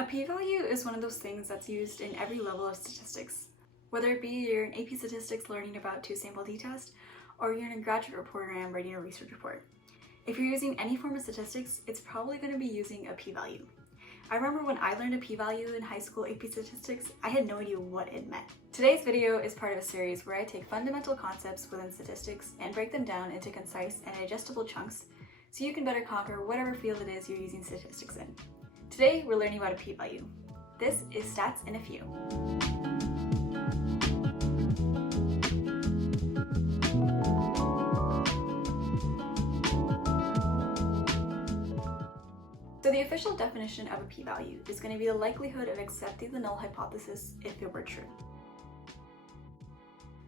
A p-value is one of those things that's used in every level of statistics. Whether it be you're in AP Statistics learning about two-sample t-test, or you're in a graduate program writing a research report. If you're using any form of statistics, it's probably going to be using a p-value. I remember when I learned a p-value in high school AP Statistics, I had no idea what it meant. Today's video is part of a series where I take fundamental concepts within statistics and break them down into concise and digestible chunks so you can better conquer whatever field it is you're using statistics in. Today, we're learning about a p-value. This is Stats in a Few. So the official definition of a p-value is going to be the likelihood of accepting the null hypothesis if it were true.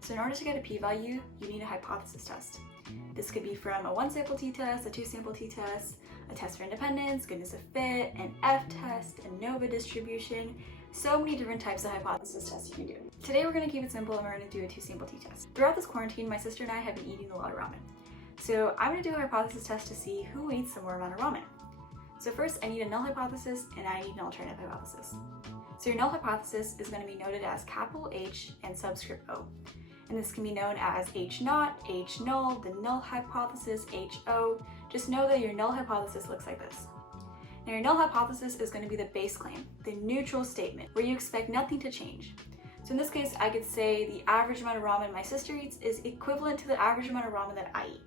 So in order to get a p-value, you need a hypothesis test. This could be from a one-sample t-test, a two-sample t-test, a test for independence, goodness of fit, an F-test, a ANOVA distribution, so many different types of hypothesis tests you can do. Today we're going to keep it simple and we're going to do a two-sample t-test. Throughout this quarantine, my sister and I have been eating a lot of ramen. So I'm going to do a hypothesis test to see who eats the more amount of ramen. So first I need a null hypothesis and I need an alternative hypothesis. So your null hypothesis is going to be noted as capital H and subscript O. And this can be known as H naught, H null, the null hypothesis, HO. Just know that your null hypothesis looks like this. Now your null hypothesis is going to be the base claim, the neutral statement, where you expect nothing to change. So in this case, I could say the average amount of ramen my sister eats is equivalent to the average amount of ramen that I eat.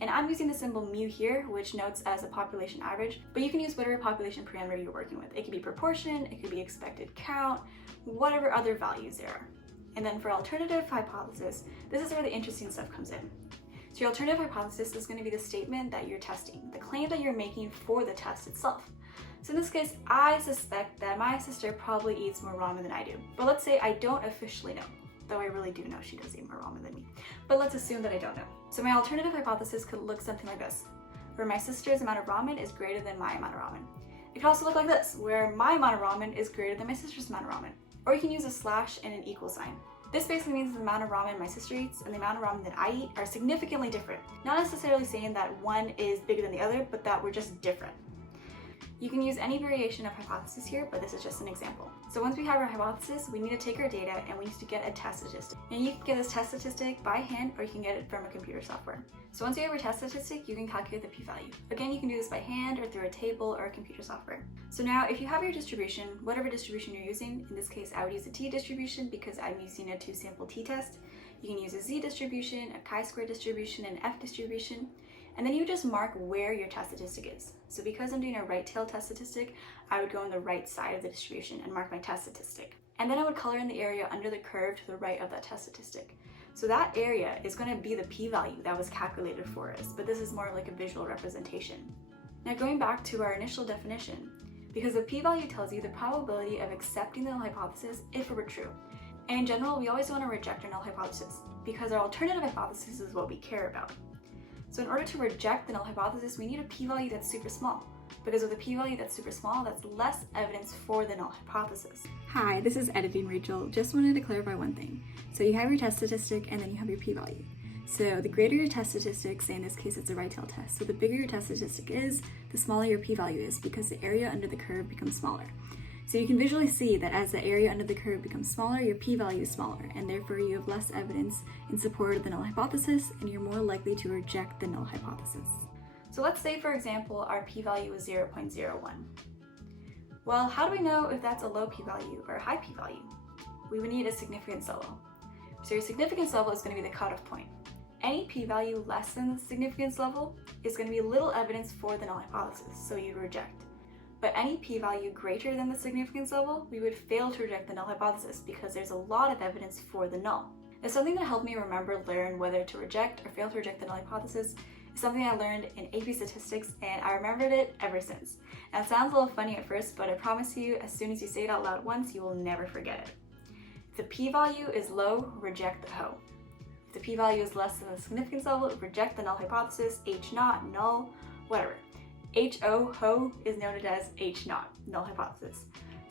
And I'm using the symbol mu here, which notes as a population average, but you can use whatever population parameter you're working with. It could be proportion, it could be expected count, whatever other values there are. And then for alternative hypothesis, this is where the interesting stuff comes in. So your alternative hypothesis is going to be the statement that you're testing, the claim that you're making for the test itself. So in this case, I suspect that my sister probably eats more ramen than I do. But let's say I don't officially know, though I really do know she does eat more ramen than me. But let's assume that I don't know. So my alternative hypothesis could look something like this, where my sister's amount of ramen is greater than my amount of ramen. It could also look like this, where my amount of ramen is greater than my sister's amount of ramen. Or you can use a slash and an equal sign. This basically means the amount of ramen my sister eats and the amount of ramen that I eat are significantly different. Not necessarily saying that one is bigger than the other, but that we're just different. You can use any variation of hypothesis here, but this is just an example. So once we have our hypothesis, we need to take our data and we need to get a test statistic. And you can get this test statistic by hand or you can get it from a computer software. So once you have your test statistic, you can calculate the p-value. Again, you can do this by hand or through a table or a computer software. So now if you have your distribution, whatever distribution you're using, in this case I would use a t distribution because I'm using a two-sample t-test. You can use a z distribution, a chi-square distribution, an f distribution. And then you just mark where your test statistic is. So because I'm doing a right-tailed test statistic, I would go on the right side of the distribution and mark my test statistic. And then I would color in the area under the curve to the right of that test statistic. So that area is going to be the p-value that was calculated for us, but this is more like a visual representation. Now going back to our initial definition, because the p-value tells you the probability of accepting the null hypothesis if it were true. And in general, we always want to reject our null hypothesis because our alternative hypothesis is what we care about. So in order to reject the null hypothesis, we need a p-value that's super small. Because with a p-value that's super small, that's less evidence for the null hypothesis. Hi, this is Editing Rachel. Just wanted to clarify one thing. So you have your test statistic and then you have your p-value. So the greater your test statistic, say in this case it's a right-tailed test, so the bigger your test statistic is, the smaller your p-value is because the area under the curve becomes smaller. So you can visually see that as the area under the curve becomes smaller, your p-value is smaller, and therefore you have less evidence in support of the null hypothesis, and you're more likely to reject the null hypothesis. So let's say, for example, our p-value is 0.01. Well, how do we know if that's a low p-value or a high p-value? We would need a significance level. So your significance level is going to be the cutoff point. Any p-value less than the significance level is going to be little evidence for the null hypothesis, so you reject. But any p-value greater than the significance level, we would fail to reject the null hypothesis because there's a lot of evidence for the null. Now, something that helped me learn whether to reject or fail to reject the null hypothesis is something I learned in AP Statistics, and I remembered it ever since. Now, it sounds a little funny at first, but I promise you, as soon as you say it out loud once, you will never forget it. If the p-value is low, reject the HO. If the p-value is less than the significance level, reject the null hypothesis, H naught, null, whatever. HO is noted as H naught, null hypothesis.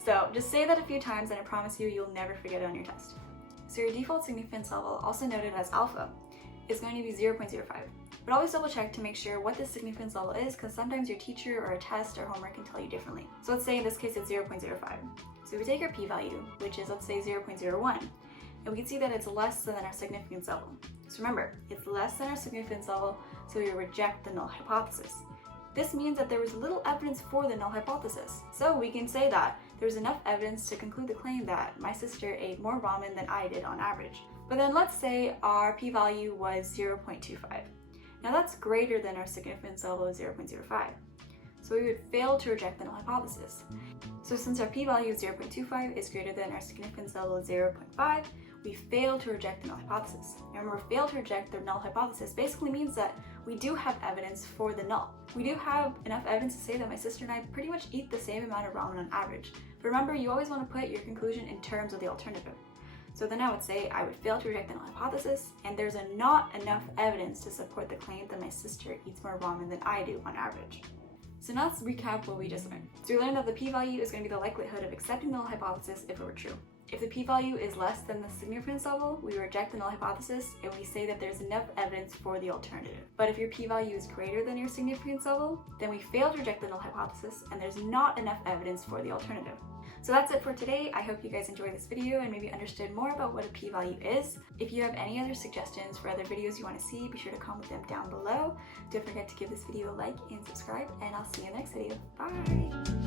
So just say that a few times and I promise you, you'll never forget it on your test. So your default significance level, also noted as alpha, is going to be 0.05. But always double check to make sure what the significance level is, because sometimes your teacher or a test or homework can tell you differently. So let's say in this case it's 0.05. So we take our p-value, which is let's say 0.01, and we can see that it's less than our significance level. So remember, it's less than our significance level, so we reject the null hypothesis. This means that there was little evidence for the null hypothesis. So we can say that there's enough evidence to conclude the claim that my sister ate more ramen than I did on average. But then let's say our p-value was 0.25. Now that's greater than our significance level of 0.05. So we would fail to reject the null hypothesis. So since our p-value of 0.25 is greater than our significance level of 0.5, we fail to reject the null hypothesis. Now remember, fail to reject the null hypothesis basically means that we do have evidence for the null. We do have enough evidence to say that my sister and I pretty much eat the same amount of ramen on average. But remember, you always want to put your conclusion in terms of the alternative. So then I would say I would fail to reject the null hypothesis, and there's not enough evidence to support the claim that my sister eats more ramen than I do on average. So now let's recap what we just learned. So we learned that the p-value is going to be the likelihood of accepting the null hypothesis if it were true. If the p-value is less than the significance level, we reject the null hypothesis and we say that there's enough evidence for the alternative. But if your p-value is greater than your significance level, then we fail to reject the null hypothesis and there's not enough evidence for the alternative. So that's it for today. I hope you guys enjoyed this video and maybe understood more about what a p-value is. If you have any other suggestions for other videos you want to see, be sure to comment them down below. Don't forget to give this video a like and subscribe, and I'll see you in the next video. Bye!